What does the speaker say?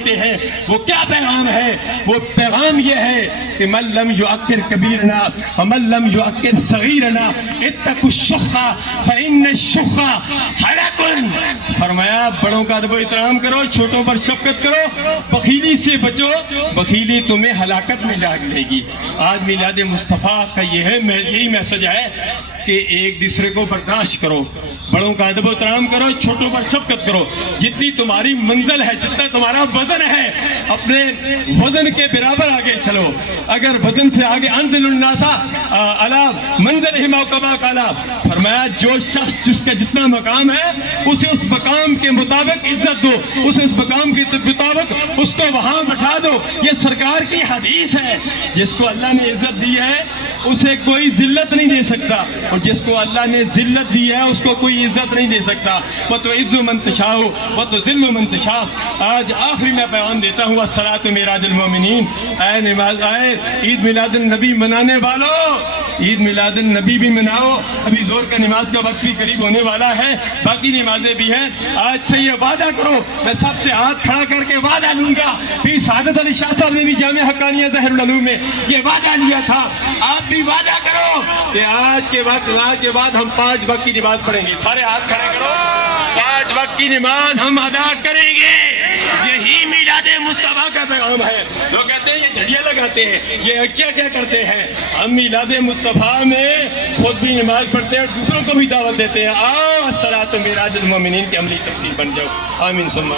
دیتے ہیں۔ وہ کیا پیغام ہے؟ وہ پیغام یہ ہے کہ من لم یعکر کبیرنا ومن لم یعکر صغیرنا اتقوا الشح فإن الشح ہلاک۔ فرمایا بڑوں کا ادب و احترام کرو، چھوٹوں پر شفقت کرو، بخیلی سے بچو، بخیلی تمہیں ہلاکت میں ڈال دے گی۔ آج میلاد مصطفیٰ کا یہی میسج ہے کہ ایک دوسرے کو برداشت کرو، بڑوں کا ادب و احترام کرو، چھوٹوں پر شفقت کرو۔ جتنی تمہاری منزل ہے، جتنا تمہارا وزن ہے، اپنے وزن کے برابر آگے چلو۔ اگر وزن سے آگے انزل الناس علی منزلہم او کما قال، فرمایا جو شخص جس کا جتنا مقام ہے اسے اس مقام کے مطابق عزت دو، اسے اس مقام کے مطابق اس کو وہاں بٹھا دو۔ یہ سرکار کی حدیث ہے۔ جس کو اللہ نے عزت دی ہے اسے کوئی ذلت نہیں دے سکتا، اور جس کو اللہ نے ذلت دی ہے اس کو کوئی عزت نہیں دے سکتا۔ وَتُعِزُّ مَن تَشَاءُ وَتُذِلُّ مَن تَشَاءُ۔ آج آخری میں بیان دیتا ہوں، الصلاۃ معراج المومنین۔ اے نماز آئے عید میلاد النبی منانے والوں، عید میلاد النبی بھی مناؤ۔ ابھی زور کا نماز کا وقت بھی قریب ہونے والا ہے، باقی نمازیں بھی ہیں۔ آج سے یہ وعدہ کرو، میں سب سے ہاتھ کھڑا کر کے وعدہ لوں گا۔ پھر سعادت علی شاہ صاحب نے بھی جامع حقانیہ ظاہر العلوم میں یہ وعدہ لیا تھا، آپ بھی وعدہ کرو کہ آج کے بعد ہم 5 وقت کی نماز پڑھیں گے۔ سارے ہاتھ کھڑے کرو، 5 وقت کی نماز ہم ادا کریں گے۔ یہی میلاد مصطفیٰ کا پیغام ہے۔ لوگ کہتے ہیں یہ جھڑیاں لگاتے ہیں، یہ کیا کرتے ہیں؟ ہم میلاد مصطفیٰ میں خود بھی نماز پڑھتے ہیں اور دوسروں کو بھی دعوت دیتے ہیں۔ آؤ الصلاۃ معراج المومنین کی عملی تفسیر بن جاؤ۔ آمین ثم